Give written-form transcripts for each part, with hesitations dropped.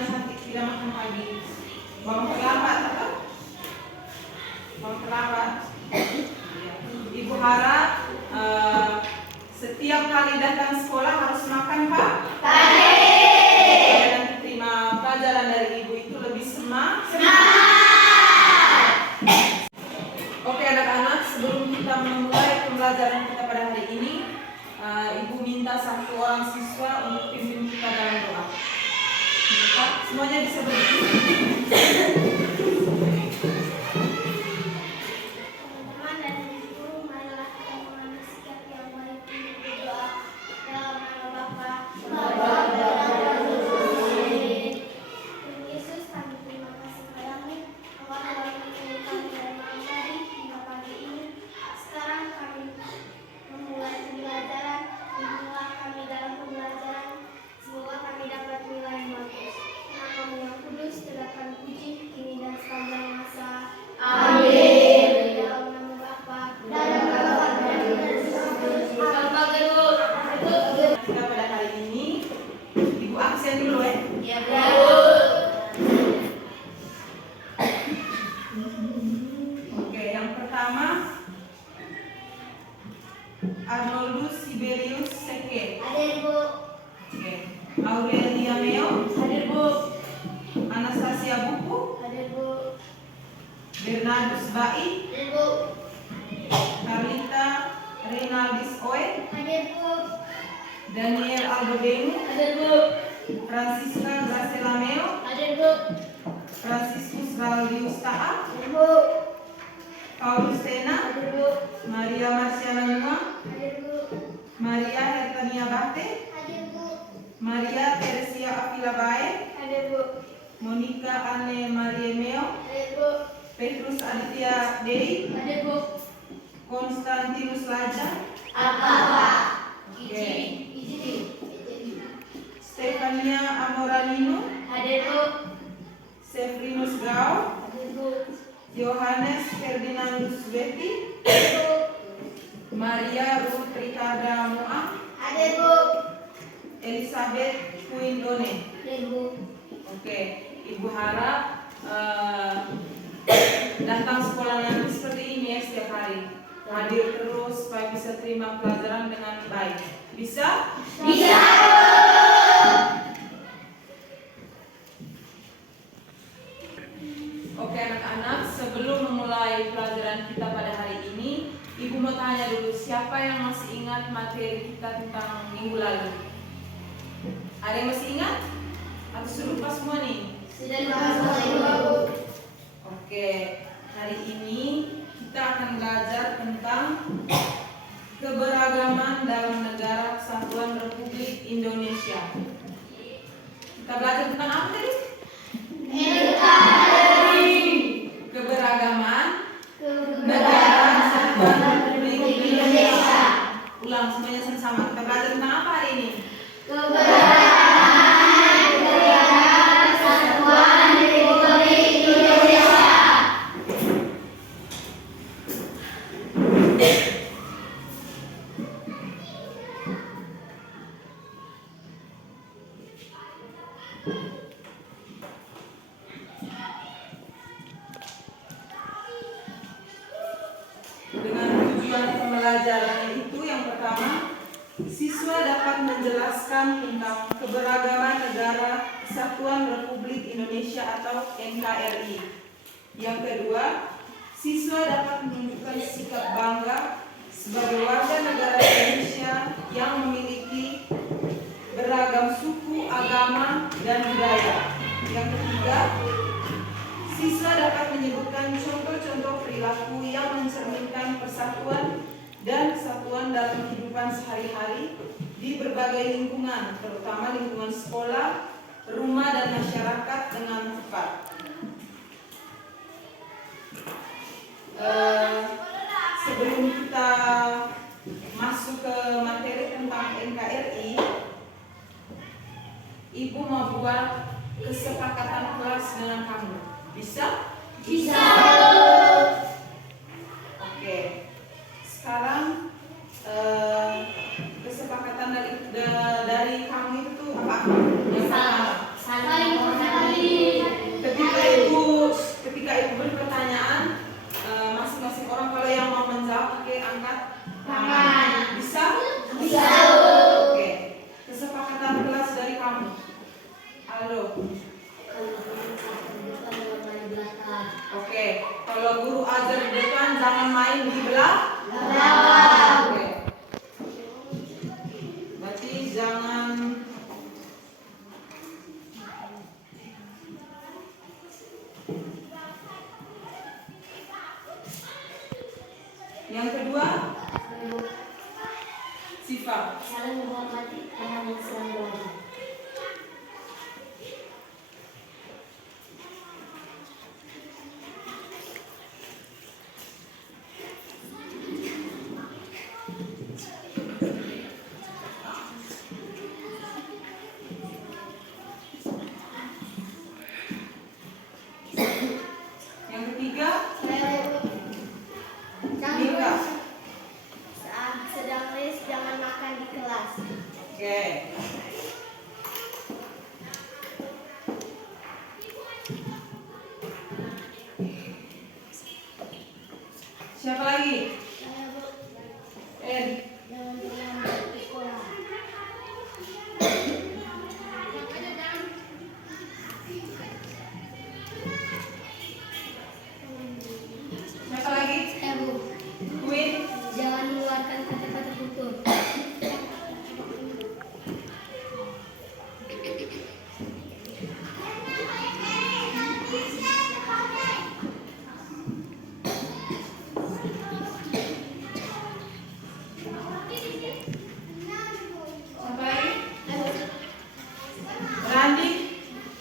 Gimana Santi tidak makan pagi? Bangun terlambat atau? Bangun terlambat. Ibu harap setiap kali datang sekolah harus makan Pak? Supaya nanti terima pelajaran dari Ibu itu lebih semangat. Oke anak-anak, sebelum kita memulai pembelajaran kita pada hari ini, Ibu minta satu orang siswa untuk pimpin kita dalam doa. Semuanya bisa berdiri. Teman-teman dan ibu, marilah kita mengambil sikap yang baik untuk berdoa dalam nama Bapa, Tuhan Yesus. Kami terima kasih padamu, Engkau telah menemani kami dari malam tadi hingga pagi ini. Sekarang kami memulai pembelajaran. Bimbinglah kami dalam pembelajaran. Semoga kami dapat nilai yang bagus. Nama-Mu yang kudus terdapat puji kini dan sepanjang masa. Amin. Dalam nama Bapa dan Kita pada hari ini, Ibu absen dulu ya. Ya, Oke, yang pertama Arnoldus Sibelius Seke. Hadir Bu. Oke. Aurelia Meo. Hadir Bu. Anastasia Buku. Hadir Bu. Bernardus Bai. Hadir Bu. Carlita Reynaldis Oe. Hadir Bu. Daniel Albodemu. Hadir Bu. Francisca Gracela Meo. Hadir Bu. Franciscus Valdius Taha. Hadir Bu. Paulus Tena. Hadir Bu. Maria Marciana Nua. Hadir Bu. Maria Hertania Bate. Hadir Bu. Maria Teresia Avila Bae. Hadir Bu. Monica Anne Marie Meo. Hadir Bu. Petrus Aditya Dei. Hadir Bu. Konstantinus Laja. Apa Pak? Oke. Izin. Stefania Amoralino. Hadir Bu. Sefrinus Gao. Hadir Bu. Yohanes Ferdinandus Betty. Hadir Bu. Maria Ruth Ricarda Moa. Hadir Bu. Elizabeth Queen Done. Hadir Bu. Oke, Ibu harap datang sekolah nanti seperti ini ya setiap hari. Hadir terus supaya bisa terima pelajaran dengan baik. Bisa? Bisa. Oke anak-anak, sebelum memulai pelajaran kita pada hari ini, Ibu mau tanya dulu, siapa yang masih ingat materi kita tentang minggu lalu? Ada yang masih ingat? Atau sudah lupa semua nih? Sudah dibahas Bu. Oke, hari ini kita akan belajar tentang keberagaman dalam negara Kesatuan Republik Indonesia. Kita belajar tentang apa tadi? Keberagaman negara Kesatuan Republik Indonesia. Ulang semuanya sama-sama. Kita belajar tentang apa hari ini? Dengan tujuan pembelajaran itu yang pertama, siswa dapat menjelaskan tentang keberagaman negara Kesatuan Republik Indonesia atau NKRI. Yang kedua, siswa dapat menunjukkan sikap bangga sebagai warga negara Indonesia yang memiliki beragam suku, agama, dan budaya. Yang ketiga, siswa dapat menyebutkan contoh-contoh perilaku yang mencerminkan persatuan dan kesatuan dalam kehidupan sehari-hari di berbagai lingkungan, terutama lingkungan sekolah, rumah, dan masyarakat dengan tepat. Sebelum kita masuk ke materi tentang NKRI, Ibu mau buat kesepakatan kelas dengan kamu. Bisa? Bisa. Oke. Sekarang kesepakatan dari kamu itu apa? Yang pertama, Saling menghormati. Fernando? Kalau guru di depan jangan main belakang. Oke, kalau guru ajar di depan jangan main di belakang. Oke. Berarti jangan yang kedua sifat. Saling menghormati teman yang sedang belajar. Yang ketiga Jangan saat sedang les jangan makan di kelas. Oke. Siapa lagi? Saya Bu, Ed. jangan terlambat ke sekolah. Siapa lagi? Saya Bu, Queen. jangan mengeluarkan kata-kata tutur. Siapa lagi? Randi.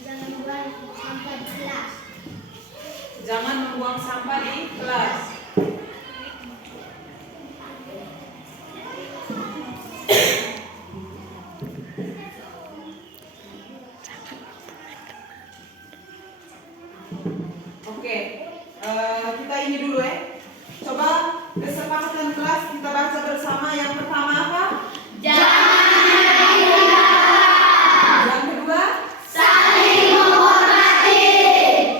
Jangan buang sampah di kelas. Jangan membuang sampah di kelas. Oke, kita ini dulu ya. Coba kesepakatan kelas kita baca bersama. Yang pertama apa? Yang kedua? Saling menghormati.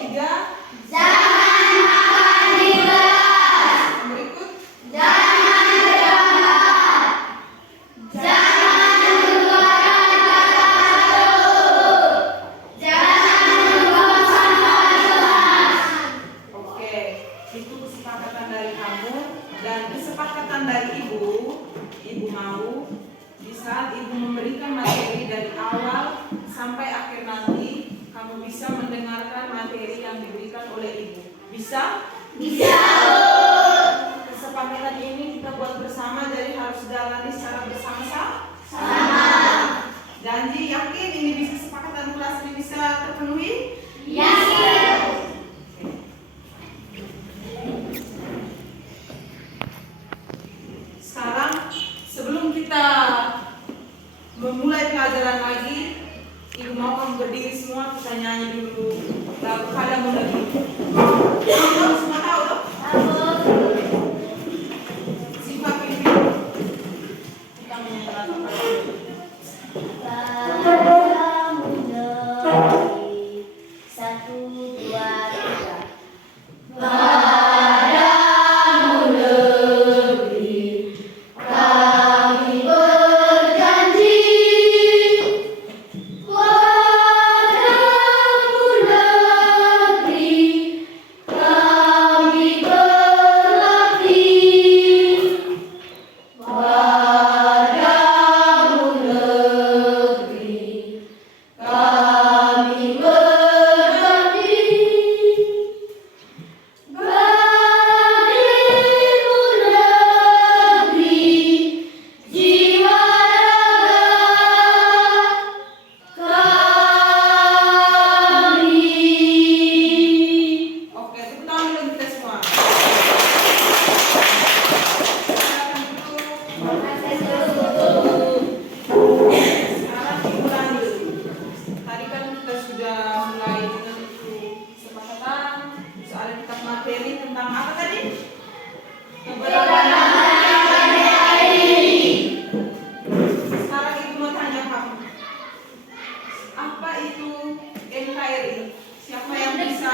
Tiga? Jangan makan di kelas. Yang berikut? Jangan terlambat. Jangan mengeluarkan kata-kata tutur. Jangan membuang sampah di kelas. Oke, itu kesepakatan dari kamu dan kesepakatan dari ibu. Ibu mau di saat ibu memberikan materi dari awal sampai akhir nanti kamu bisa mendengarkan materi yang diberikan oleh ibu. Bisa? Bisa. Kesepakatan ini kita buat bersama, jadi harus jalani secara bersama-sama. Janji, yakin ini bisa kesepakatan kelas ini bisa terpenuhi? Yakin. Sekarang sebelum kita memulai pelajaran lagi, ibu mau kamu berdiri semua, kita nyanyi dulu lagu Padamu Negeri. Kamu semua tahu dong? Sifat ini kita menyanyi lagu Padamu Negeri. Padamu negeri, 1, 2, 3. Padamu negeri, kami berjanji. Padamu negeri, kami berbakti. Padamu negeri, kami berbakti. Bagimu negeri, jiwa raga kami. Oke, tepuk tangan dulu kita semua. Silakan duduk. Sekarang ibu lanjut. Tadi kan kita sudah mulai dengan itu kesepakatan soal kitab materi tentang apa tadi? Keberadaan NKRI. Sekarang ibu mau tanya kamu, apa itu NKRI? Siapa yang bisa?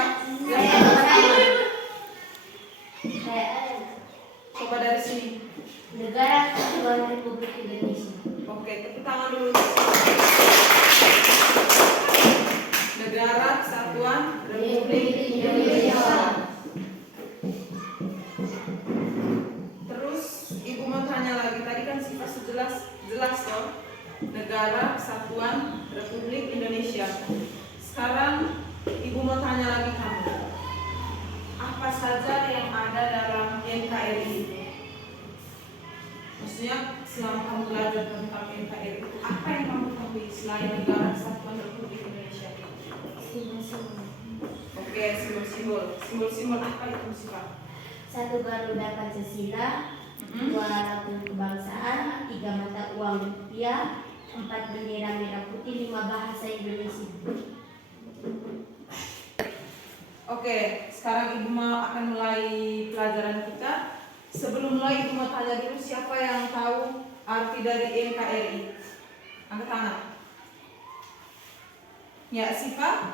Coba dari sini. Negara Kesatuan Republik Indonesia. Oke, tepuk tangan dulu. Negara Kesatuan Republik Indonesia. Terus Ibu mau tanya lagi, tadi kan sifat jelas toh. Negara Kesatuan Republik Indonesia. Sekarang Ibu mau tanya lagi kamu, apa saja yang ada dalam NKRI itu? Maksudnya selama kamu belajar tentang NKRI itu, apa yang kamu ketahui selain Negara Kesatuan Republik Indonesia? Simbol-simbol. Oke, simbol-simbol. Simbol-simbol apa itu sifat? 1 Garuda Pancasila, 2 lambang kebangsaan, 3 mata uang rupiah, 4 bendera merah putih, 5 bahasa Indonesia. Oke, sekarang Ibu akan mulai pelajaran kita. Sebelum mulai Ibu mau tanya dulu, siapa yang tahu arti dari NKRI? Angkat tangan. Ya, Siva?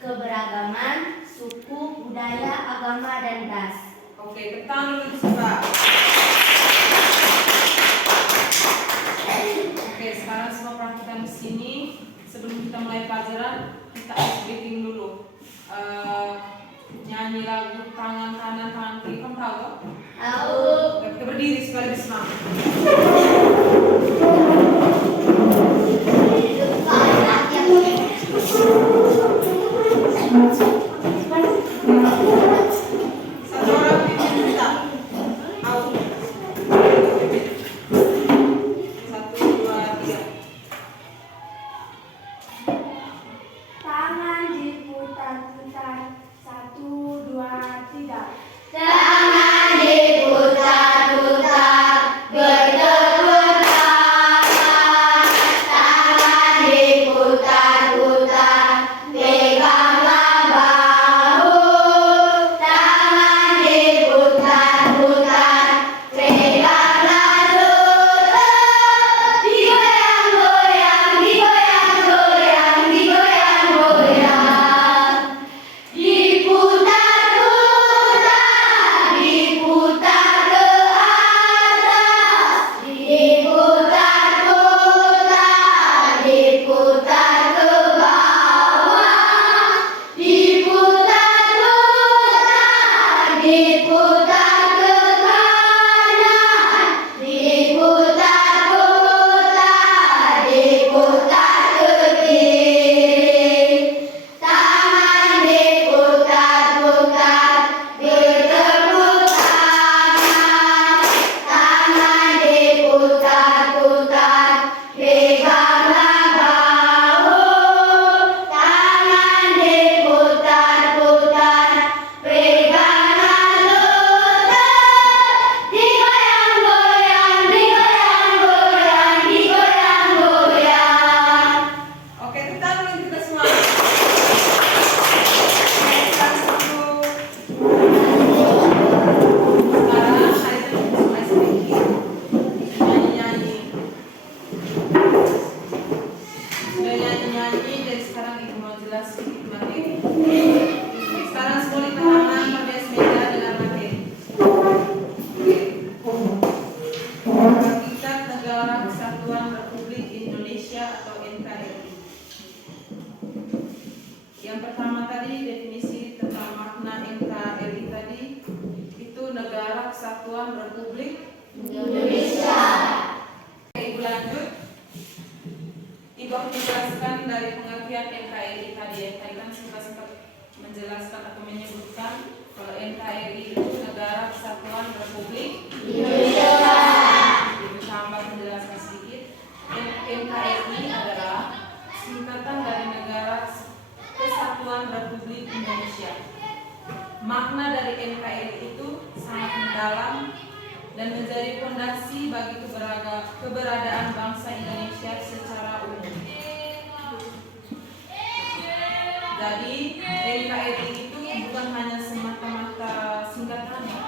Keberagaman, suku, budaya, agama, dan ras. Oke, tepuk tangan dulu Siva. Oke, sekarang semua perhatikan di sini. Sebelum kita mulai pelajaran, kita ice breathing dulu. Nyanyi lagu tangan kanan tangan kiri, kamu tahu? Tahu. Kita berdiri supaya lebih semangat. Satu orang pimpin kita. Out. 1, 2, 3. Tangan diputar-putar, 1, 2, 3. Tangan diputar-putar, bertepuk tangan. Tangan diputar-putar, peganglah bahu. Tangan diputar-putar, peganglah lutut. Digoyang-goyang, digoyang-goyang, digoyang-goyang. Diputar-putar, diputar ke atas, diputar-putar, diputar ke bawah, diputar-putar, diputar ke kanan, diputar-putar, diputar ke kiri. Tangan diputar-putar, bertepuk tangan. Tangan diputar-putar, peganglah bahu. Tangan diputar-putar, peganglah lutut. Digoyang-goyang, digoyang-goyang, digoyang-goyang. Oke, kita mulai kita semua. Satu. Sekarang hari ini mulai sedikit nyanyi-nyanyi. Sudah nyanyi-nyanyi dan sekarang Ibu mau jelas sedikit materi. Sekarang semua lipat tangan pada meja dengan materi. Hakikat Negara Kesatuan Republik Indonesia atau NKRI. Yang pertama tadi definisi tentang makna NKRI tadi itu Negara Kesatuan Republik Indonesia. Oke, Ibu lanjut. Ibu akan menjelaskan dari pengertian NKRI tadi. Tadi kan sempat menjelaskan atau menyebutkan kalau NKRI itu Negara Kesatuan Republik Indonesia. Ibu tambah menjelaskan sedikit. NKRI adalah singkatan dari Negara Kesatuan Republik Indonesia. Makna dari NKRI itu sangat mendalam dan menjadi fondasi bagi keberadaan bangsa Indonesia secara umum. Jadi NKRI itu bukan hanya semata-mata singkatannya,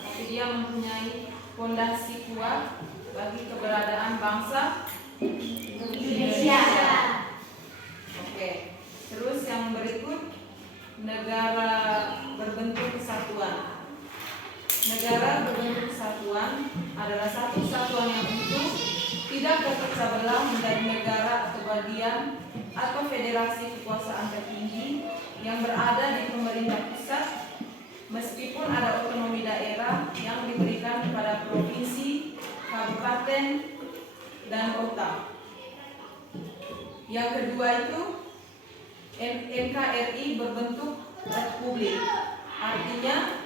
tapi dia mempunyai fondasi kuat bagi keberadaan bangsa Indonesia. Oke, terus yang berikut negara berbentuk kesatuan. Negara berbentuk kesatuan adalah satu kesatuan yang utuh, tidak terpecah belah menjadi negara atau bagian atau federasi kekuasaan tertentu. yang berada di pemerintah pusat, meskipun ada otonomi daerah yang diberikan kepada provinsi, kabupaten, dan kota. Yang kedua itu NKRI berbentuk republik, artinya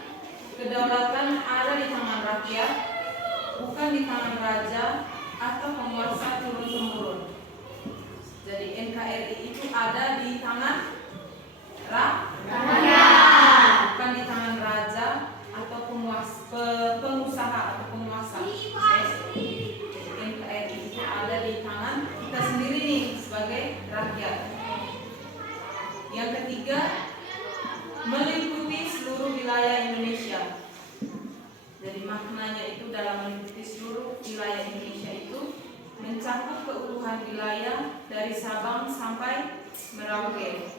kedaulatan ada di tangan rakyat, bukan di tangan raja atau penguasa turun-temurun. Jadi NKRI itu ada di tangan rakyat, bukan di tangan raja atau pengusaha atau penguasa. NKRI itu ada di tangan kita sendiri nih sebagai rakyat. Yang ketiga, meliputi seluruh wilayah Indonesia. Jadi maknanya itu dalam meliputi seluruh wilayah Indonesia itu mencakup keutuhan wilayah dari Sabang sampai Merauke,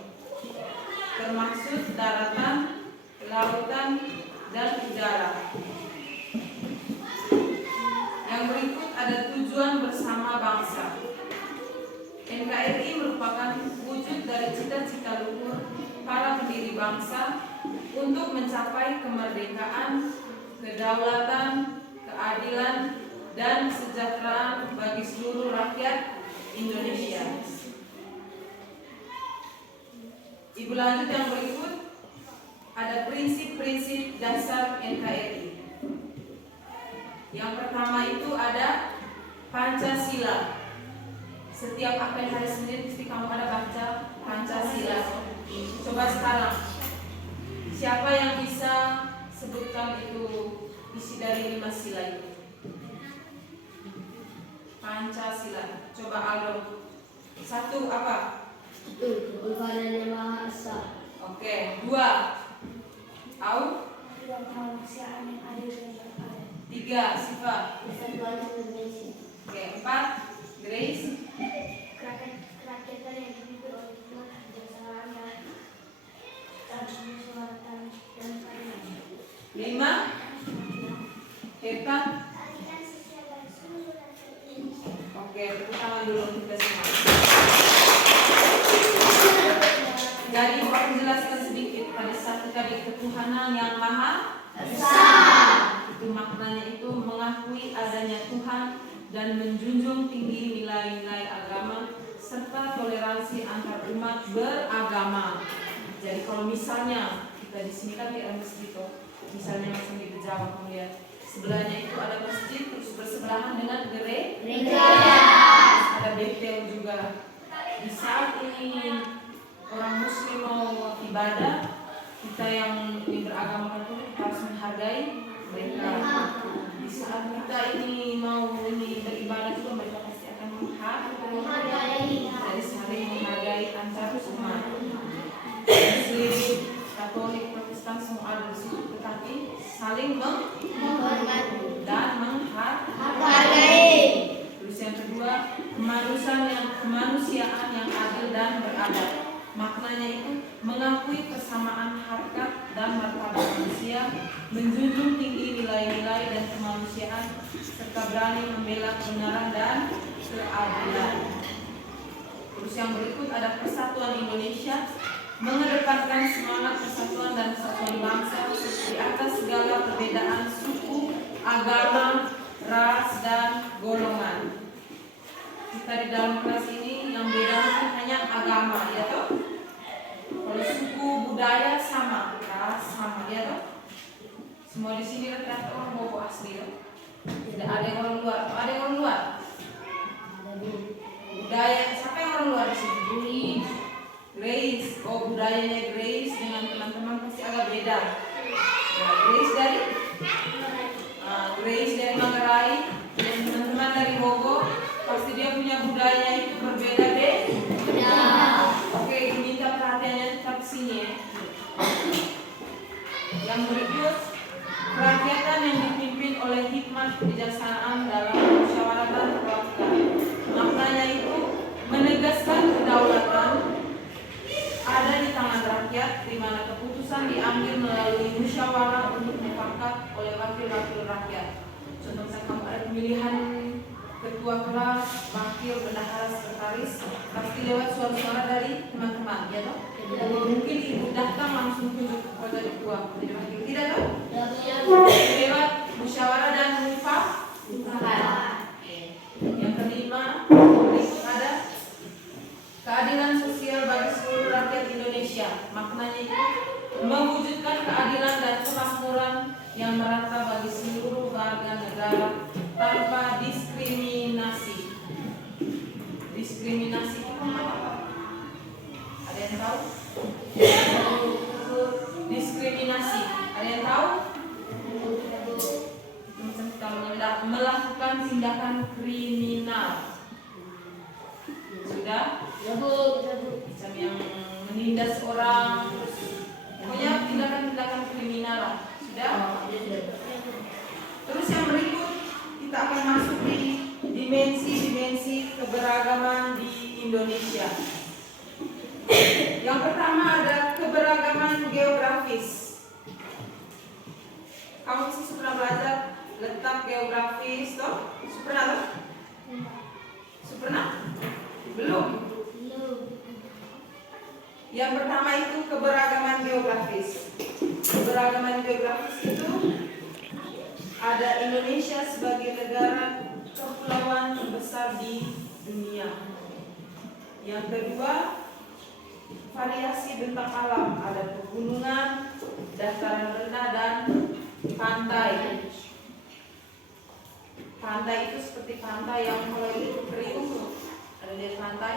termasuk daratan, lautan, dan udara. Yang berikut ada tujuan bersama bangsa. NKRI merupakan wujud dari cita-cita luhur para pendiri bangsa untuk mencapai kemerdekaan, kedaulatan, keadilan, dan kesejahteraan bagi seluruh rakyat Indonesia. Ibu lanjut yang berikut, ada prinsip-prinsip dasar NKRI. Yang pertama itu ada Pancasila. Setiap apel hari Senin pasti kamu ada baca Pancasila. Coba sekarang, siapa yang bisa sebutkan itu isi dari 5 sila itu? Pancasila. Coba Aldo. 1 apa? Ketuhanan yang Maha Esa. Oke. 2 Au? Kemanusiaan yang adil dan beradab. 3 Siva. Persatuan Indonesia. Oke. 4 Grace. Kerakyatan yang dipimpin oleh hikmat, kebijaksanaan, dan kemusyawaratan dan keadilan. 5 Heta. Keadilan sosial bagi seluruh rakyat Indonesia. Oke, tepuk tangan dulu kita semua. Jadi aku jelaskan sedikit pada satu tadi ketuhanan yang Maha Esa. Itu maknanya itu mengakui adanya Tuhan dan menjunjung tinggi nilai-nilai agama serta toleransi antar umat beragama. Jadi kalau misalnya kita di sini kan di masjid itu, misalnya langsung di Jawa kamu lihat sebelahnya itu ada masjid terus bersebelahan dengan gereja. Ada betel juga. Di saat ini orang Muslim mau ibadah, kita yang beragama Katolik harus menghargai mereka. Di saat kita ini mau beribadah juga mereka pasti akan menghargai. Jadi saling menghargai antar umat. Muslim, Katolik, Protestan semua ada di situ, tetapi saling menghormati dan menghargai. Terus yang kedua, kemanusiaan yang adil dan beradab. Maknanya itu mengakui kesamaan harkat dan martabat manusia, menjunjung tinggi nilai-nilai dan kemanusiaan, serta berani membela kebenaran dan keadilan. Terus yang berikut ada persatuan Indonesia, mengedepankan semangat persatuan dan kesatuan bangsa di atas segala perbedaan suku, agama, ras, dan golongan. Kita di dalam kelas ini yang beda hanya agama, ya toh? Kalau suku, budaya sama, ras sama, ya toh? Semua di sini rata-rata orang Bobo asli, ya? Tidak ada yang orang luar. Ada yang orang luar? Budaya, siapa yang orang luar di sini? Grace. Oh, budayanya Grace dengan teman-teman pasti agak beda. Nah, Grace dari Manggarai dan teman-teman dari Bogor. Pasti dia punya budaya itu berbeda deh. Oke, minta perhatiannya tetap sini ya. Yang berikut, kerakyatan yang dipimpin oleh hikmat kebijaksanaan dalam musyawaratan rakyat. Maknanya itu menegaskan kedaulatan ada di tangan rakyat, di mana keputusan diambil melalui musyawarah untuk mufakat oleh wakil-wakil rakyat. Contoh misalnya kamu ada pemilihan ketua kelas, wakil, bendahara, sekretaris, pasti lewat suara-suara dari teman-teman, ya toh? mungkin ibu datang langsung tunjuk kepada ketua majelis hakim. Tidak tahu? Lewat musyawarah dan mufakat. Yang kelima, berikut ada keadilan sosial bagi seluruh rakyat Indonesia. Maknanya itu mewujudkan keadilan dan kemakmuran yang merata bagi seluruh warga negara tanpa diskriminasi. Diskriminasi itu apa? Ada yang tahu? Diskriminasi. Ada yang tahu? Kalau melakukan tindakan kriminal. Sudah? Macam yang menindas orang, pokoknya tindakan-tindakan kriminal lah. Sudah? Terus yang berikut kita akan masuk di dimensi-dimensi keberagaman di Indonesia. Yang pertama ada keberagaman geografis. Kamu sih pernah belajar letak geografis toh? Pernah toh? Pernah? Belum? Yang pertama itu keberagaman geografis. Keberagaman geografis itu ada Indonesia sebagai negara kepulauan terbesar di dunia. Yang kedua, variasi bentang alam, ada pegunungan, dataran rendah dan pantai. Pantai itu seperti pantai yang kalau itu Priuk, ada di pantai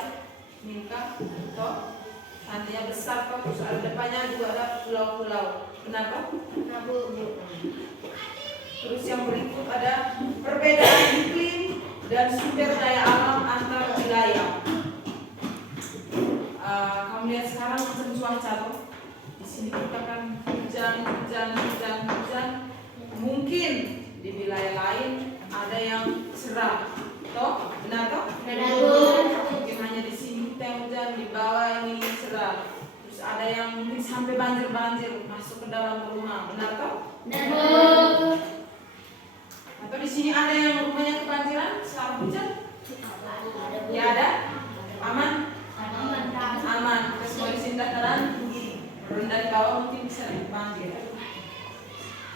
Minka, toh pantainya besar toh, terus ada depannya juga ada pulau-pulau. Kenapa? Terus yang berikut ada perbedaan iklim dan sumber daya alam antar wilayah. Kamu lihat sekarang macam cuaca toh. Di sini kita kan hujan. Mungkin di wilayah lain ada yang cerah, toh? Benar toh? Mungkin hanya di sini kita yang hujan, di bawah yang ini cerah. Terus ada yang mungkin sampai banjir masuk ke dalam rumah, benar toh? Atau di sini ada yang rumahnya kebanjiran setelah hujan? Ya ada? Aman? Terus mau di sini dataran tinggi, rendah di bawah mungkin bisa banjir.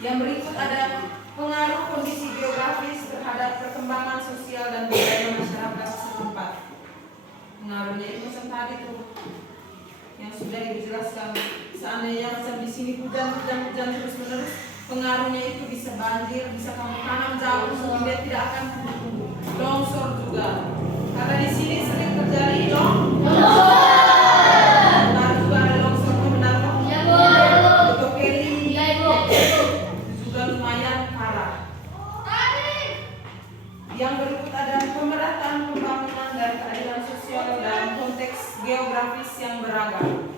Yang berikut ada pengaruh kondisi geografis terhadap perkembangan sosial dan budaya masyarakat setempat. Pengaruhnya itu macam tadi tuh yang sudah dijelaskan. Seandainya macam di sini hujan terus menerus, pengaruhnya itu bisa banjir, bisa kamu tanam jauh, mungkin dia tidak akan tumbuh. Longsor juga, karena di sini sering terjadi longsor. Benar juga ada longsor, benar toh? Yang berikut ada pemerataan pembangunan dan keadilan sosial dalam konteks geografis yang beragam.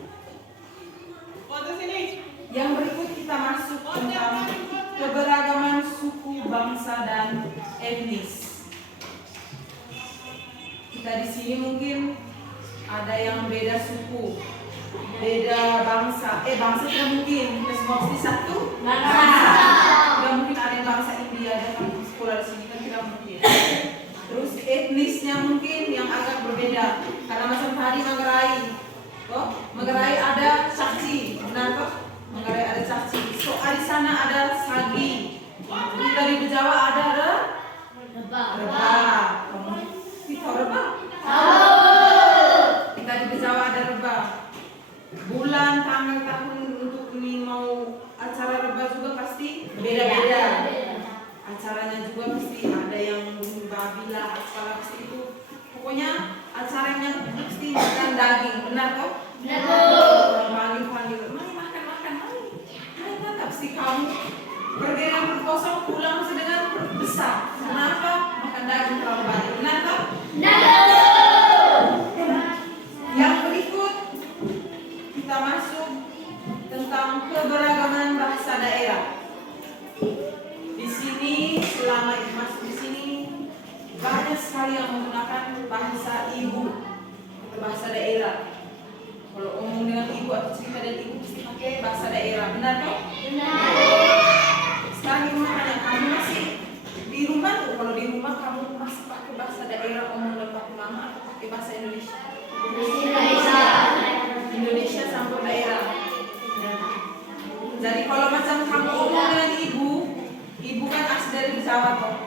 Yang berikut kita masuk tentang keberagaman suku, bangsa, dan etnis. Kita di sini mungkin ada yang beda suku, beda bangsa. Bangsa tidak mungkin, kita semua mesti satu. Tidak mungkin ada yang bangsa India dan sekolah di sini kan tidak mungkin. Terus etnisnya mungkin yang agak berbeda, karena macam tadi Manggarai ada Cakci, benar toh? Manggarai ada Cakci. So di sana ada Sagi. Kita di Jawa ada Reba. Kita Reba. Kita di Jawa ada Reba. Bulan, tanggal, tahun untuk ini mau acara Reba juga pasti beda-beda. Acaranya juga pasti ada yang babila, apalah pasti itu. Pokoknya acaranya pasti makan daging, benar toh? Benar. Panggil, mari makan, mari tetap sih kamu pergi dengan perut kosong pulang dengan perut besar. Kenapa? Makan daging terlalu banyak, benar toh? Yang berikut kita masuk tentang keberagaman bahasa daerah. Di sini selama masuk di sini banyak sekali yang menggunakan bahasa ibu atau bahasa daerah. Kalau ngomong dengan ibu atau cerita dengan ibu mesti pakai bahasa daerah, benar toh? Benar. Sekarang ibu tanya, kamu masih di rumah tuh? Kalau di rumah kamu masih pakai bahasa daerah, omong dan pakai mama atau pakai bahasa Indonesia? Indonesia campur daerah. Jadi kalau macam kamu ngomong dengan ibu kan asli dari Jawa toh.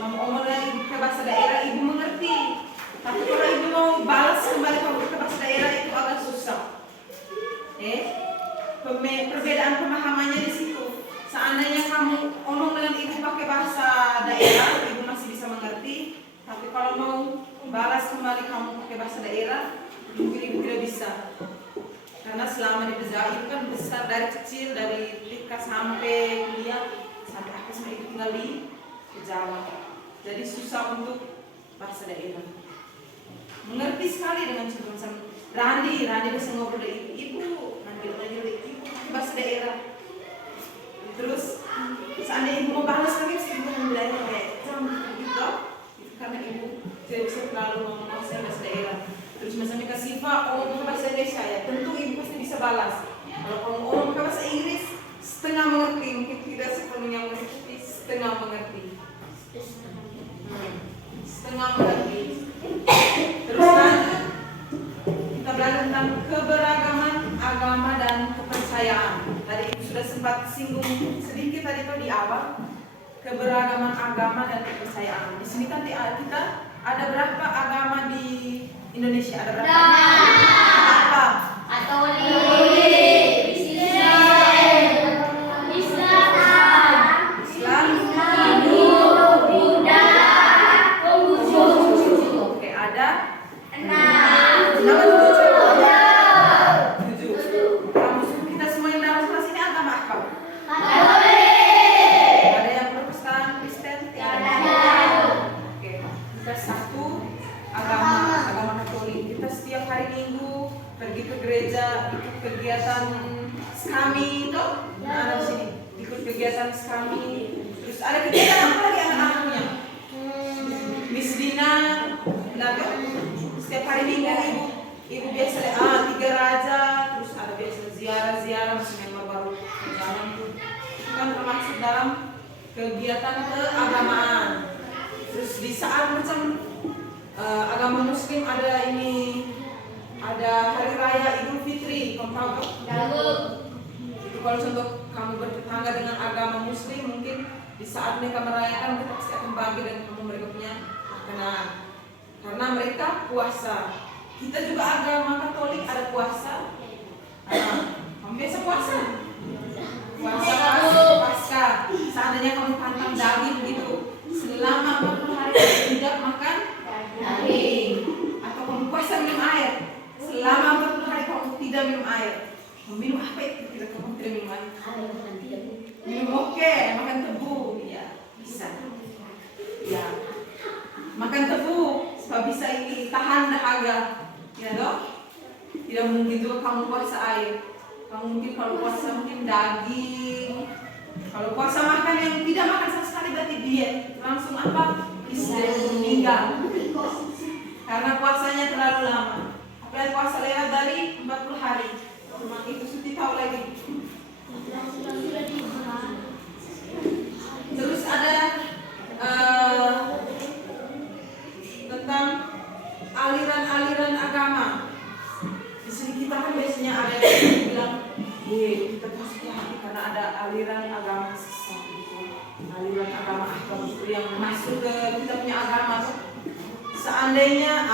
Kamu ngomong dengan ibu ke bahasa daerah, ibu mengerti. Tapi kalau ibu mau balas kembali kamu ke bahasa daerah itu agak susah. Perbedaan pemahamannya di situ. Seandainya kamu ngomong dengan ibu pakai bahasa daerah, ibu masih bisa mengerti. Tapi kalau mau balas kembali kamu pakai bahasa daerah, mungkin ibu tidak bisa. Karena selama di Jawa itu kan besar dari kecil, dari TK sampai kuliah, sampai akhir semua itu tinggal di Jawa. Jadi susah untuk bahasa daerah. Mengerti sekali dengan contoh Randi bisa ngobrol dengan ibu, nanti ibu bahasa daerah. Terus seandainya ibu mau balas lagi, ibu belajar kayak jangan gitu, karena ibu tidak bisa terlalu ngomong bahasa daerah. Terus misalnya ke Siva, pakai bahasa Indonesia ya, tentu ibu pasti bisa balas. Kalau kamu ngomong pakai bahasa Inggris, setengah mengerti, mungkin tidak sepenuhnya mengerti, setengah mengerti. Setengah mengerti. Terus lanjut, kita belajar tentang keberagaman agama dan kepercayaan. Tadi ibu sudah sempat singgung sedikit tadi tuh di awal, keberagaman agama dan kepercayaan. Di sini kan kita ada berapa agama di Indonesia? Ada berapa? Apa? Katolik, Islam, Hindu, Buddha, Konghucu. Oke, ada 6. berapa tuh? 7. Kamu kita semua yang dalam kelas ini agama apa? Ada yang Protestan, Kristen? Oke, kita satu agama Katolik. Kita setiap hari Minggu pergi ke gereja, ikut kegiatan skami itu. Nah, ada di sini ikut kegiatan skami. Terus ada kegiatan apa lagi anak-anaknya? Miss Dina, lalu setiap hari Minggu ibu biasa 3 raja, terus ada biasa ziarah masih member baru jalan tuh. Itu kan termasuk dalam kegiatan keagamaan. Terus di saat macam agama Muslim ada hari raya Idul Fitri, kamu tahu kan? Itu kalau contoh kamu bertetangga dengan agama Muslim, mungkin di saat mereka merayakan mereka pasti akan bagi dan kamu mereka punya makanan. Karena mereka puasa. Kita juga agama Katolik ada puasa. Kamu biasa puasa? Puasa pasca. Seandainya kamu pantang daging gitu, selama 40 hari tidak makan daging, atau kamu puasa minum air selama 40 hari kamu tidak minum air. Minum apa itu? Kamu tidak minum air. Minum makan tebu, ya bisa. Ya, makan tebu supaya bisa ini tahan dahaga, ya dong. Tidak mungkin juga kamu puasa air. Kamu mungkin kalau puasa mungkin daging. Kalau puasa makan yang tidak makan sama sekali berarti diet. Langsung apa? Istirahat, meninggal. Karena puasanya terlalu lama. Apalagi puasa lewat dari 40 hari. Memang itu sudah tahu lagi. Terus ada tentang aliran-aliran agama. Di sini kita kan biasanya ada yang bilang, kita harus hati karena ada aliran agama sesat gitu. Aliran agama itu yang masuk ke kita punya agama. Seandainya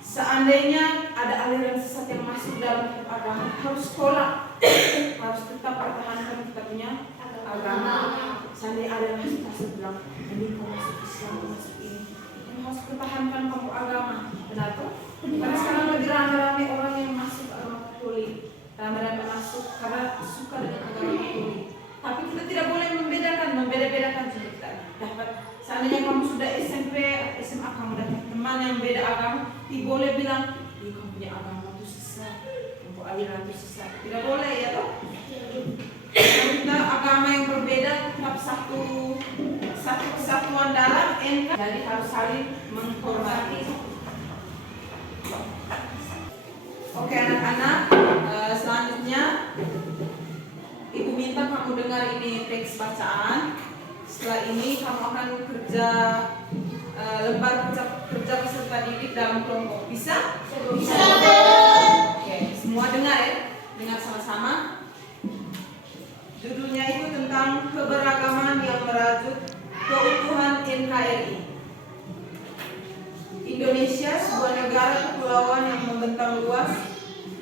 seandainya ada aliran sesat yang masuk dalam agama, harus tolak, harus tetap pertahankan kita punya agama. Seandainya ada yang masuk bilang, ini kau masuk Islam, masuk ini, harus pertahankan kamu agama. Benar tuh? Karena sekarang lagi ramai-ramai orang yang masuk agama Katolik, ramai-ramai masuk karena suka dengan agama Katolik. Tapi kita tidak boleh membeda-bedakan kita. Dapat seandainya kamu sudah SMP, SMA kamu dapat teman yang beda agama, tidak boleh bilang, kamu punya agama itu sesat, kamu aliran itu sesat. Tidak boleh ya toh? Kita agama yang berbeda tetap satu kesatuan dalam NK. Jadi harus saling menghormati. Oke anak-anak, selanjutnya Ibu minta kamu dengar ini teks bacaan. Setelah ini kamu akan kerja lembar kerja peserta didik dalam kelompok. Bisa? Bisa. Oke, semua dengar ya. Dengar sama-sama. luas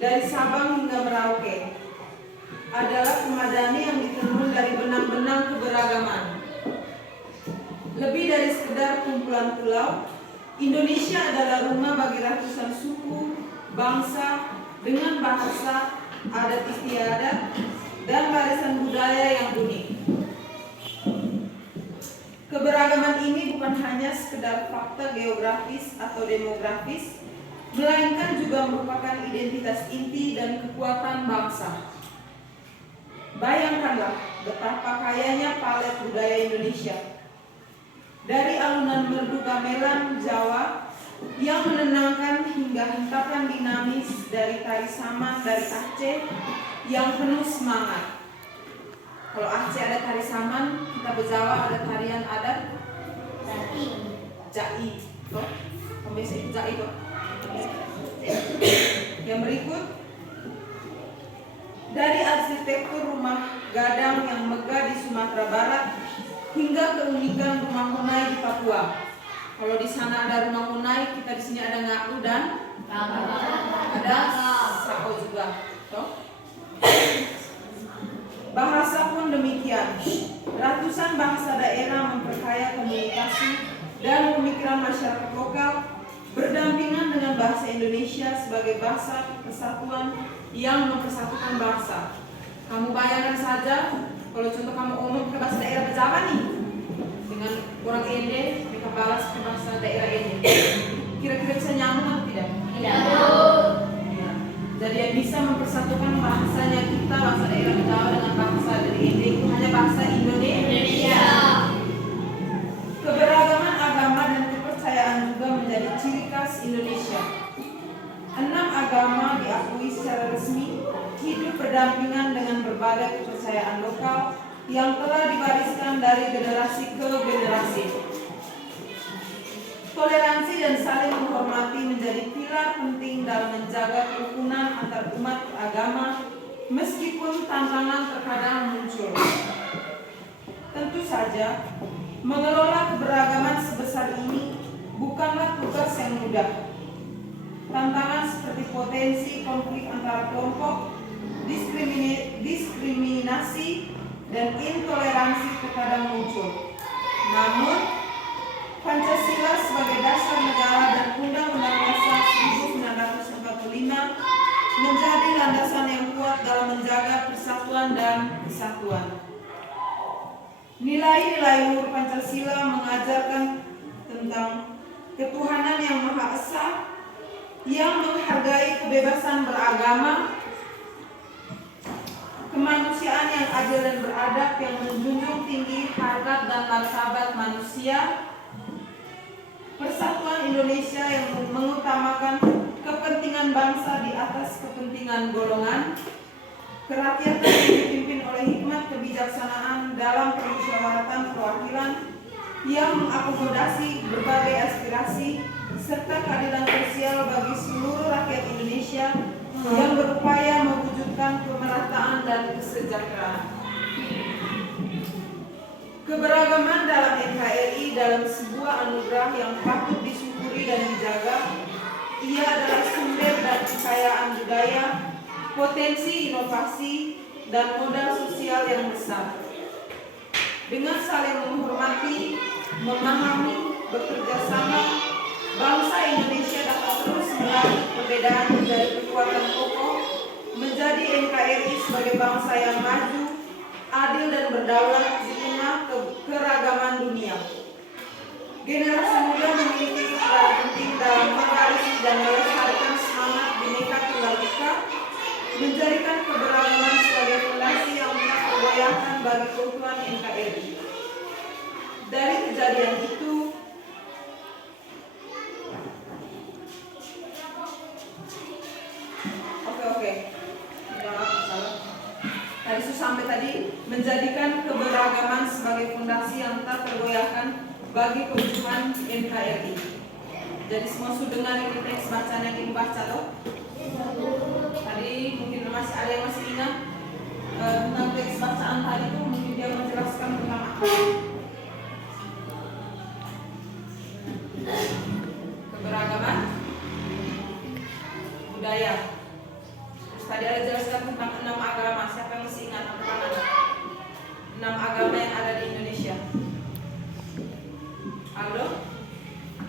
dari Sabang hingga Merauke adalah Kumadani yang ditenun dari benang-benang keberagaman. Lebih dari sekedar kumpulan pulau, Indonesia adalah rumah bagi ratusan suku, bangsa dengan bahasa, adat istiadat, dan warisan budaya yang unik. Keberagaman ini bukan hanya sekedar fakta geografis atau demografis, melainkan juga merupakan identitas inti dan kekuatan bangsa. Bayangkanlah betapa kayanya palet budaya Indonesia. Dari alunan merdu gamelan Jawa yang menenangkan hingga hentakan dinamis dari tari saman dari Aceh yang penuh semangat. Kalau Aceh ada tari saman, kita Bejawa ada tarian adat Jai. Toh, pembesar itu Jai toh. Yang berikut, dari arsitektur rumah gadang yang megah di Sumatera Barat hingga keunikan rumah Hunai di Papua. Kalau di sana ada rumah Hunai, kita di sini ada Ngaku dan ada Sako juga. Toh? Bahasa pun demikian. Ratusan bahasa daerah memperkaya komunikasi dan pemikiran masyarakat lokal berdampingan dengan bahasa Indonesia sebagai bahasa persatuan yang mempersatukan bangsa. Kamu bayangkan saja, kalau contoh kamu ngomong ke bahasa daerah Bejawa nih, dengan orang Ende, mereka balas ke bahasa daerah Ende. Kira-kira bisa nyambung atau tidak? Tidak. Ya. Jadi yang bisa mempersatukan bahasanya kita, bahasa daerah Bejawa dengan bahasa dari Ende itu hanya bahasa Indonesia. Keberagaman agama dan kepercayaan juga menjadi ciri khas Indonesia. 6 agama diakui secara resmi hidup berdampingan dengan berbagai kepercayaan lokal yang telah diwariskan dari generasi ke generasi. Toleransi dan saling menghormati menjadi pilar penting dalam menjaga kerukunan antar umat beragama meskipun tantangan terkadang muncul. Tentu saja, mengelola keberagaman sebesar ini bukanlah tugas yang mudah. Tantangan seperti potensi konflik antara kelompok, diskriminasi, dan intoleransi terkadang muncul. Namun, Pancasila sebagai dasar negara dan Undang-Undang Dasar 1945 menjadi landasan yang kuat dalam menjaga persatuan dan kesatuan. Nilai-nilai luhur Pancasila mengajarkan tentang ketuhanan yang Maha Esa, yang menghargai kebebasan beragama, kemanusiaan yang adil dan beradab, yang menjunjung tinggi harkat dan martabat manusia, persatuan Indonesia yang mengutamakan kepentingan bangsa di atas kepentingan golongan, kerakyatan yang dipimpin oleh hikmat kebijaksanaan dalam permusyawaratan perwakilan yang mengakomodasi berbagai aspirasi serta keadilan sosial bagi seluruh rakyat Indonesia yang berupaya mewujudkan pemerataan dan kesejahteraan. Keberagaman dalam NKRI dalam sebuah anugerah yang patut disyukuri dan dijaga. Ia adalah sumber dan kekayaan budaya, potensi inovasi, dan modal sosial yang besar. Dengan saling menghormati, memahami, bekerja sama, bangsa Indonesia dapat terus meraih perbedaan menjadi kekuatan kokoh, menjadi NKRI sebagai bangsa yang maju, adil dan berdaulat di tengah keragaman dunia. Generasi muda memiliki peran penting dalam mewarisi dan melestarikan semangat Bhinneka Tunggal Ika, menjadikan keberagaman sebagai fondasi yang tak tergoyahkan bagi keutuhan NKRI. Dari kejadian itu, Tadi sampai tadi menjadikan keberagaman sebagai fondasi yang tak tergoyahkan bagi keutuhan NKRI. Jadi semua sudah dengar ini teks bacaan yang dibaca toh? Tadi mungkin masih ada yang masih ingat tentang teks bacaan tadi itu, mungkin dia menjelaskan tentang apa? Keberagaman budaya. Tadi ada jelaskan tentang 6 agama. Siapa yang masih ingat? Angkat tangan. 6 agama yang ada di Indonesia. Aldo?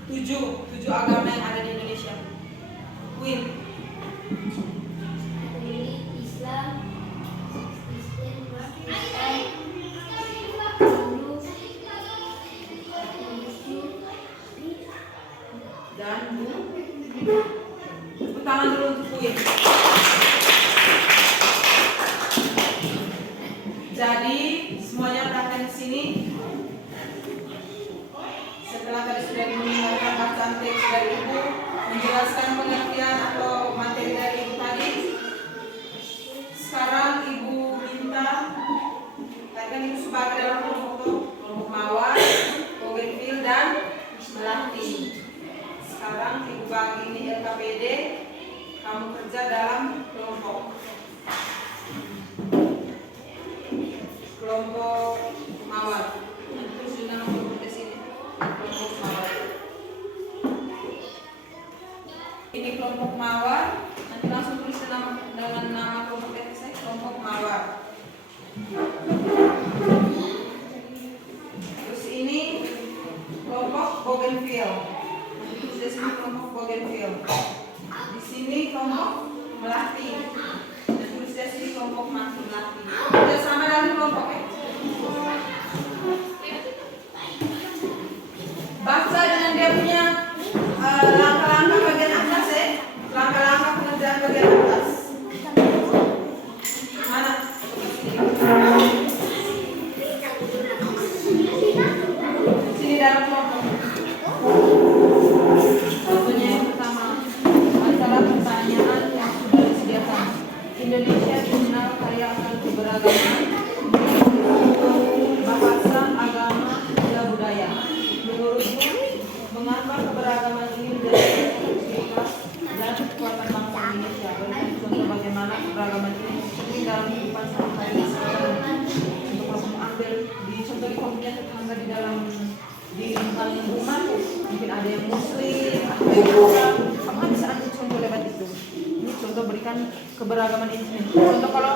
7 agama yang ada di Indonesia. Queen. Islam, Dan tepuk tangan dulu untuk Queen. Jadi semuanya perhatian di sini. Setelah tadi sudah mendengarkan bacaan teks dari ibu, menjelaskan pengertian atau materi dari ibu tadi. Sekarang ibu minta, tadi kan ibu sebagai dalam kelompok mawar, bougainville dan melati. Sekarang ibu bagi ini LKPD, kamu kerja dalam kelompok mawar. Terus juga nama kelompok di sini, kelompok mawar. Ini kelompok mawar. Nanti langsung tulis dengan nama kelompok saya, kelompok mawar. Terus ini kelompok bougainville. Terus di sini kelompok bougainville. Di sini kelompok melati. Dan tulis di sini kelompok melati. Sudah sama dalam kelompok ya. Baca dengan dia punya langkah-langkah bagian atas ya. Langkah-langkah pengerjaan bagian atas. Mana? Sini dalam kelompok. Contohnya yang pertama, masalah pertanyaan yang sudah disediakan. Indonesia dikenal kaya akan keberagaman bahasa, agama, hingga budaya. Menurutmu, mengapa keberagaman ini menjadi ciri khas dan kekuatan bangsa Indonesia? Berikan contoh bagaimana keberagaman ini tercermin dalam kehidupan sehari-hari sekarang. Untuk kamu ambil di contoh di kampungnya tetangga di dalam di lingkungan rumah, mungkin ada yang muslim, ada yang Islam. Kamu kan bisa ambil contoh lewat itu. Ini contoh berikan keberagaman ini. Contoh kalau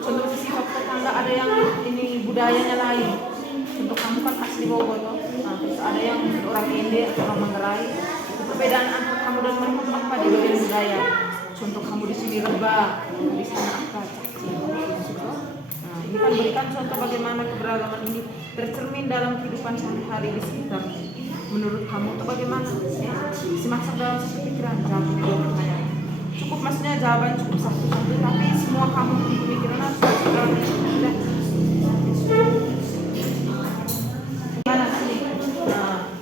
contoh sisi tetangga ada yang ini budayanya lain. Contoh kamu kan asli Bogor, nah, terus ada yang orang Inde atau orang Manggarai. Itu perbedaan antara kamu dan mereka itu apa di bagian budaya? Contoh kamu di sini rebah, di sana apa? Nah, ini kan berikan contoh bagaimana keberagaman ini tercermin dalam kehidupan sehari-hari di sekitar. Menurut kamu itu bagaimana? Ya, simak dalam satu pikiran, jawab pertanyaan. Cukup maksudnya jawaban cukup satu-satu, tapi semua kamu pemikiran harus masuk dalam itu. Mana sini? Nah,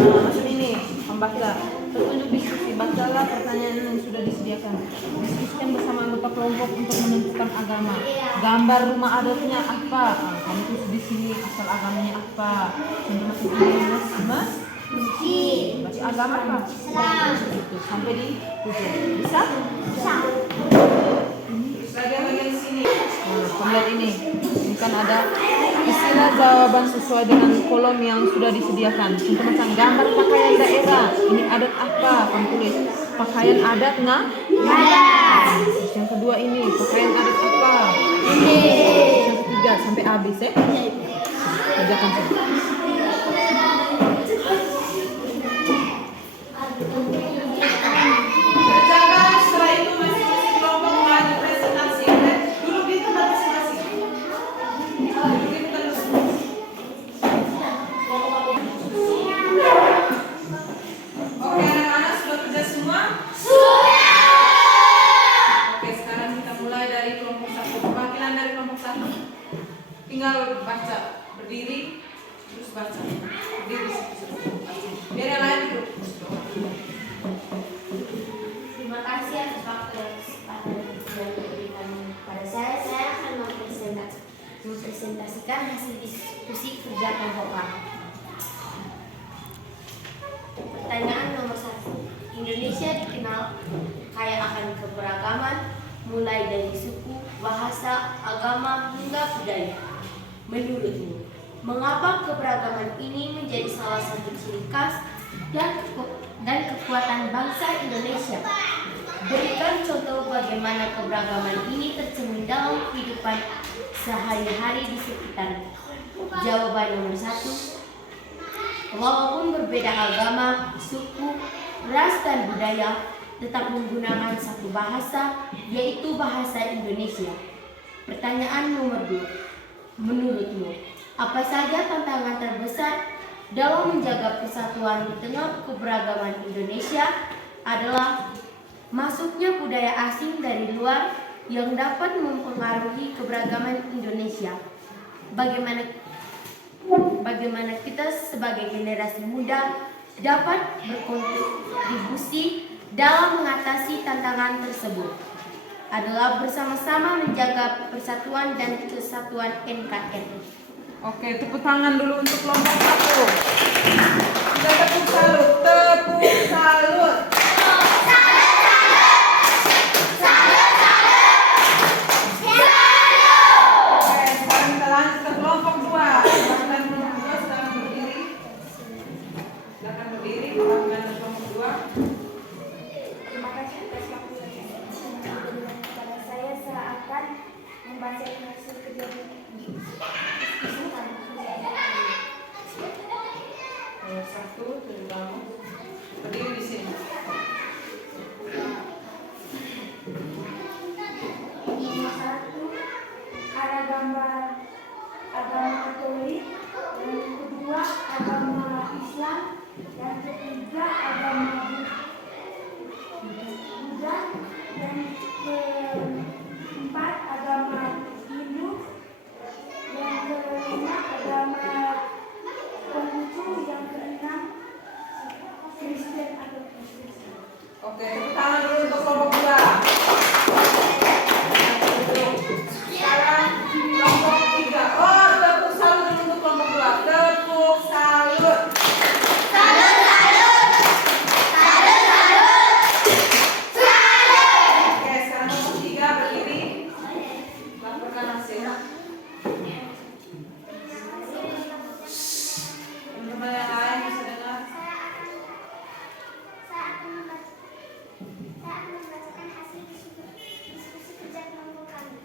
maksud ini membaca. Petunjuk diskusi, bacalah pertanyaan yang sudah disediakan. Diskusikan bersama anggota kelompok untuk menentukan agama. Gambar rumah adatnya apa? Nah, kamu tulis di sini asal agamanya apa? Contoh masih mas? Masih agama apa? Itu sampai di ujung. Bisa? Bisa. Bagian sini. Nah, kamu lihat ini. Ini kan ada istilah jawaban sesuai dengan kolom yang sudah disediakan. Contoh macam gambar pakaian daerah. Ini adat apa? Kamu tulis pakaian adat nggak? Yang kedua ini pakaian adat apa? Ini. Yang ketiga sampai habis ya. Kerjakan saja. Kerjakan setelah itu masing-masing kelompok maju presentasi. Duduk di tempat masing-masing. Oke, anak-anak sudah kerja semua? Sudah. Oke, sekarang kita mulai dari kelompok 1. Perwakilan dari kelompok 1. Tinggal baca, berdiri, terus baca. Berdiri, biar yang lain duduk. Terima kasih atas waktu dan kesempatan yang diberikan pada saya. Saya akan mempresentasikan hasil diskusi kerja kelompok kami. Pertanyaan nomor 1. Indonesia dikenal kaya akan keberagaman, mulai dari suku, bahasa, agama, hingga budaya. Menurutmu, mengapa keberagaman ini menjadi salah satu ciri khas dan kekuatan bangsa Indonesia? Berikan contoh bagaimana bagaimana keberagaman ini tercermin dalam kehidupan sehari-hari di sekitarnya? Jawaban nomor 1. Walaupun berbeda agama, suku, ras, dan budaya, tetap menggunakan satu bahasa, yaitu bahasa Indonesia. Pertanyaan nomor 2. Menurutmu, apa saja tantangan terbesar dalam menjaga persatuan di tengah keberagaman Indonesia? Adalah masuknya budaya asing dari luar yang dapat mempengaruhi keberagaman Indonesia. Bagaimana kita sebagai generasi muda dapat berkontribusi dalam mengatasi tantangan tersebut? Adalah bersama-sama menjaga persatuan dan kesatuan NKRI. Oke, tepuk tangan dulu untuk kelompok 1. Kita tepuk salut. Tepuk salut. Oke, sekarang kita lanjut ke kelompok 2. Perwakilan kelompok 2 silakan berdiri. Silakan berdiri, perwakilan kelompok 2. Terima kasih atas waktu yang diberikan kepada saya. Saya akan membaca hasil kejadian diskusi kami. Nomor 1, tujuh kamu. Berdiri di sini. Nomor 1 ada gambar agama Katolik, yang kedua agama Islam, yang ketiga agama Buddha, dan keempat agama Hindu, yang kelima agama Konghucu, yang keenam Kristen atau Kristen. Oke, tepuk tangan dulu untuk kelompok 2. Sekarang kelompok 3. Oh, tepuk salut dulu untuk kelompok 2. Tepuk salut. Oke, sekarang kelompok 3 berdiri. Laporkan hasil. Teman-teman yang lain bisa dengar. Saya akan membacakan hasil diskusi kerja kelompok kami.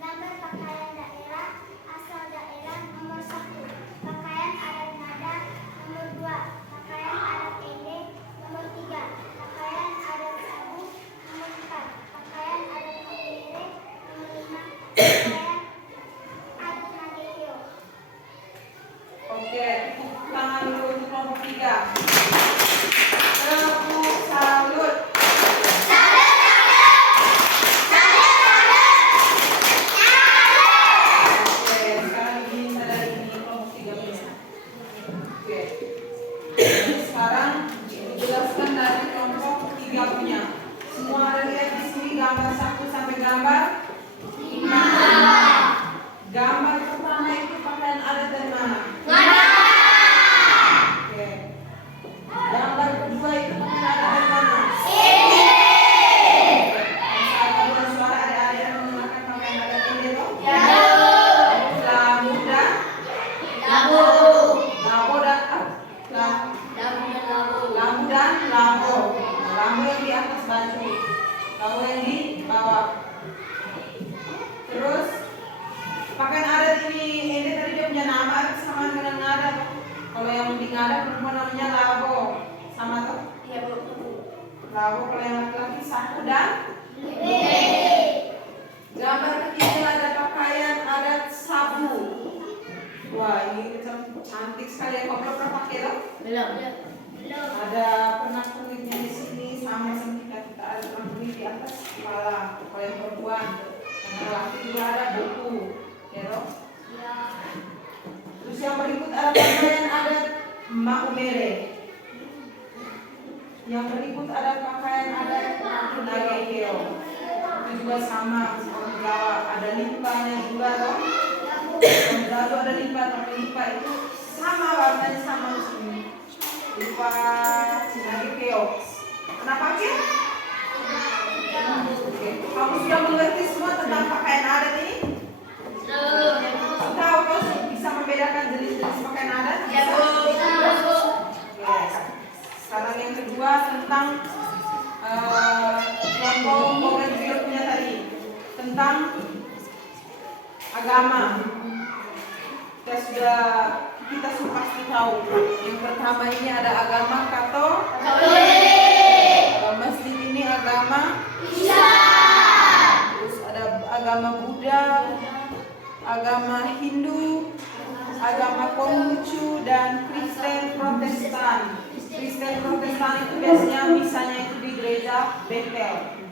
Gambar pakaian daerah, asal daerah nomor 1, pakaian adat nada nomor 2, pakaian adat ende nomor 3, pakaian adat sabu nomor 4, pakaian adat Mapere nomor 5, pakaian adat Nagekeo. Oke, tepuk tangan dulu untuk kelompok 3. Tepuk salut. Oke, sekarang diminta dari ini kelompok 3 punya. Oke. Sekarang dijelaskan dari kelompok 3 punya. Semua ada lihat di sini gambar 1 sampai gambar 5. Gambar pertama itu pakaian adat dari mana? Oke. Gambar kedua itu pakaian adat dari mana? Saya mau suara ada yang menggunakan pakaian adat ini loh. Labu dan labo dan lambu dan labo. Lambu yang di atas baju, labo yang di bawah. Terus pakaian adat ini tadi dia punya nama sama dengan ngadat. Kalau yang di ngadat perempuan namanya labo, sama tuh? Iya, Bu. Labo, kalau yang laki-laki sapu dan gambar ketiga ada pakaian adat sabu. Wah, ini cantik sekali ya. Kok belum pernah pakai loh? Belum. Ada pernak-perniknya di sini sama seperti kita ada pernak-pernik di atas kepala. Kalau yang perempuan, yang laki juga ada buku, ya loh. Terus yang berikut ada pakaian adat Maumere. Yang berikut ada pakaian adat Nagekeo. Itu juga sama seperti Jawa. Ada limpahnya juga loh. Lalu ada limpah, tapi limpah itu sama warnanya sama di sini. Limpah Nagekeo. Kenapa sih? Oke. Kamu sudah mengerti semua tentang pakaian adat ini? Tahu kau bisa membedakan jenis-jenis pakaian adat? Ya, Bu. Sekarang yang kedua tentang kelompok tentang agama. Kita sudah pasti tahu. Yang pertama ini ada agama Katolik. Masjid ini agama Islam. Terus ada agama Buddha, agama Hindu, agama Konghucu, dan Kristen Protestan. Kristen Protestan itu biasanya misanya itu di gereja Bethel.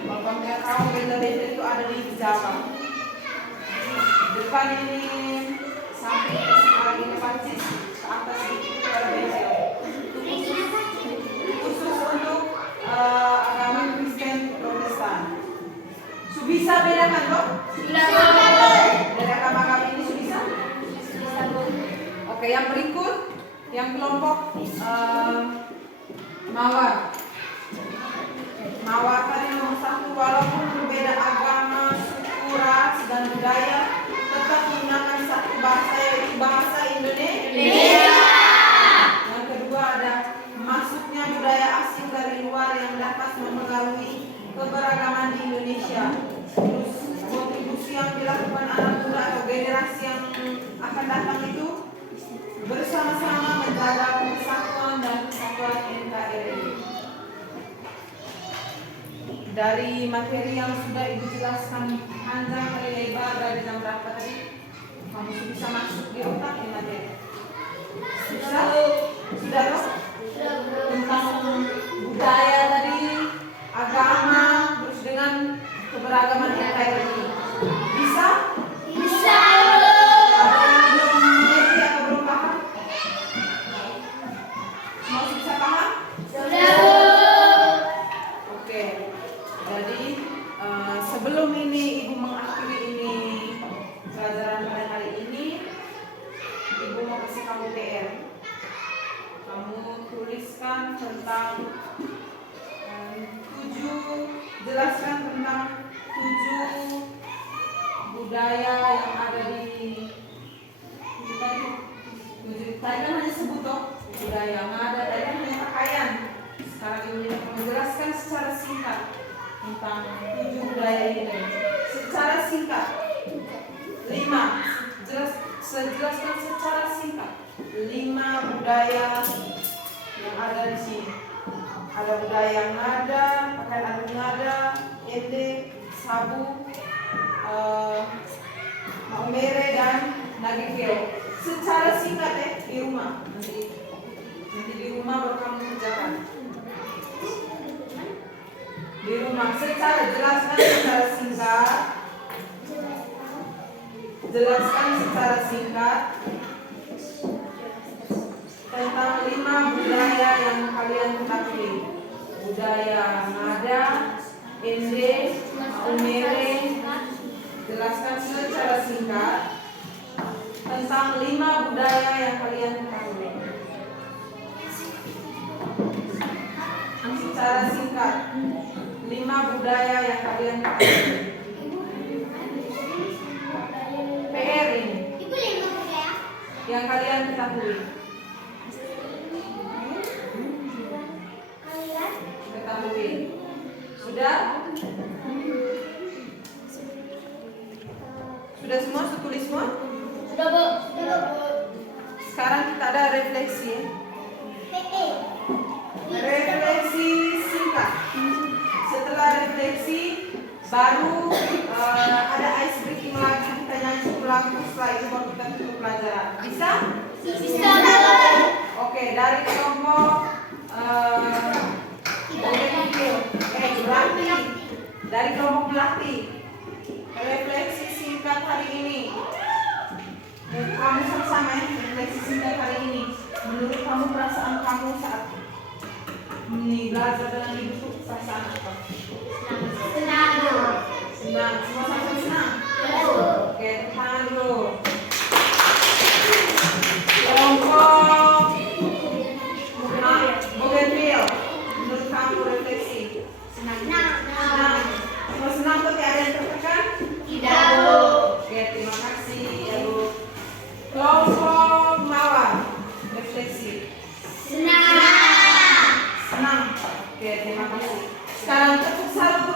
Kalau kamu tahu gereja Bethel itu ada di Jawa. Depan ini sampai ke ini pancis ke atas sedikit itu ada Bethel. Khusus untuk agama Kristen Protestan. Bisa bedakan toh? Bedakan agama ini bisa? Oke, yang berikut yang kelompok Mawar. Mawar tadi nomor 1, walaupun berbeda agama, suku, ras, dan budaya, tetap menggunakan satu bahasa, yaitu bahasa Indonesia. Yang kedua ada masuknya budaya asing dari luar yang dapat mempengaruhi keberagaman di Indonesia. Terus kontribusi yang dilakukan anak muda atau generasi yang akan datang itu bersama-sama menjaga persatuan dan kesatuan NKRI. Dari materi yang sudah Ibu jelaskan panjang kali lebar dari jam berapa tadi, kamu bisa masuk di otak ini materi. Sudah loh? Tentang budaya tadi, agama, terus dengan keberagaman NKRI. Bisa? Bisa. Ada yang belum mengerti atau belum paham? Semua bisa paham? Sudah. Oke. Jadi sebelum ini Ibu mengakhiri ini pelajaran pada hari ini, Ibu mau kasih kamu PR. Kamu tuliskan tentang jelaskan tentang 7 budaya yang ada di tadi kan hanya sebut toh budaya yang ada, tadi kan hanya pakaian. Sekarang ini menjelaskan secara singkat tentang 7 budaya ini. Secara singkat jelaskan secara singkat 5 budaya yang ada di sini. Ada budaya yang ada, pakaian adat ngada, ende, sabu, maumere, dan nagikeo. Secara singkat di rumah. Nanti di rumah baru kamu kerjakan. Di rumah jelaskan secara singkat. Jelaskan secara singkat tentang 5 budaya yang kalian ketahui. Budaya ngada, ende, maumere. Jelaskan secara singkat tentang 5 budaya yang kalian ketahui. Secara singkat 5 budaya yang kalian ketahui. PR ini yang kalian ketahui. Sudah? Sudah semua? Sudah tulis semua? Sudah, Bu. Sekarang kita ada refleksi. Refleksi singkat. Setelah refleksi, baru ada ice breaking lagi. Kita nyanyi 10 lagu, setelah itu baru kita tutup pelajaran. Bisa? Bisa. Oke, dari kelompok Melati. Dari kelompok Melati. Refleksi singkat hari ini. Kamu sama-sama ya, refleksi singkat hari ini. Menurut kamu perasaan kamu saat belajar dengan ibu itu perasaan apa? Senang. Senang. Semua sama senang? Oke, tangan dulu. Kelompok Bougainville. Menurut kamu refleksi? Senang. Semua senang tuh tidak ada yang tertekan? Tidak, Bu. Oke, terima kasih ya Bu. Kelompok Mawar, refleksi. Senang. Senang. Oke, terima kasih. Sekarang tepuk salam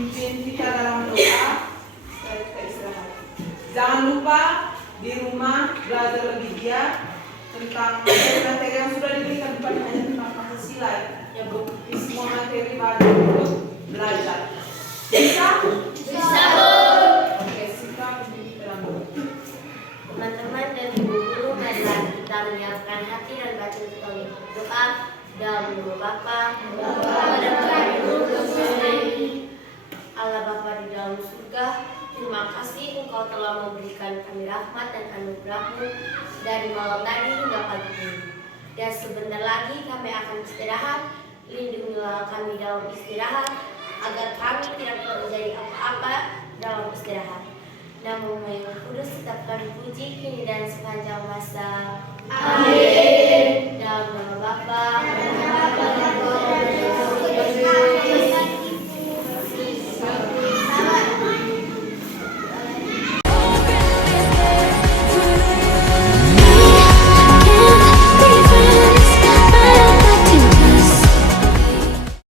pimpin kita dalam doa. Setelah kita istirahat. Jangan lupa di rumah belajar lebih giat tentang materi yang sudah diberikan, bukan hanya tentang Pancasila ya Bu. Di semua materi wajib untuk belajar. Bisa? Bisa, Bu. Oke, sikap pimpin dalam doa. Teman-teman dan ibu guru, marilah kita menyiapkan hati dan batin kita untuk doa dalam nama Bapa dan Allah Bapa di dalam surga. Terima kasih Engkau telah memberikan kami rahmat dan anugerah-Mu dari malam tadi hingga pagi ini. Dan sebentar lagi kami akan istirahat. Lindungilah kami dalam istirahat, agar kami tidak terjadi apa-apa dalam istirahat. Namo Yang Kudus tetap kami puji kini dan sepanjang masa. Amin. Dalam nama Bapa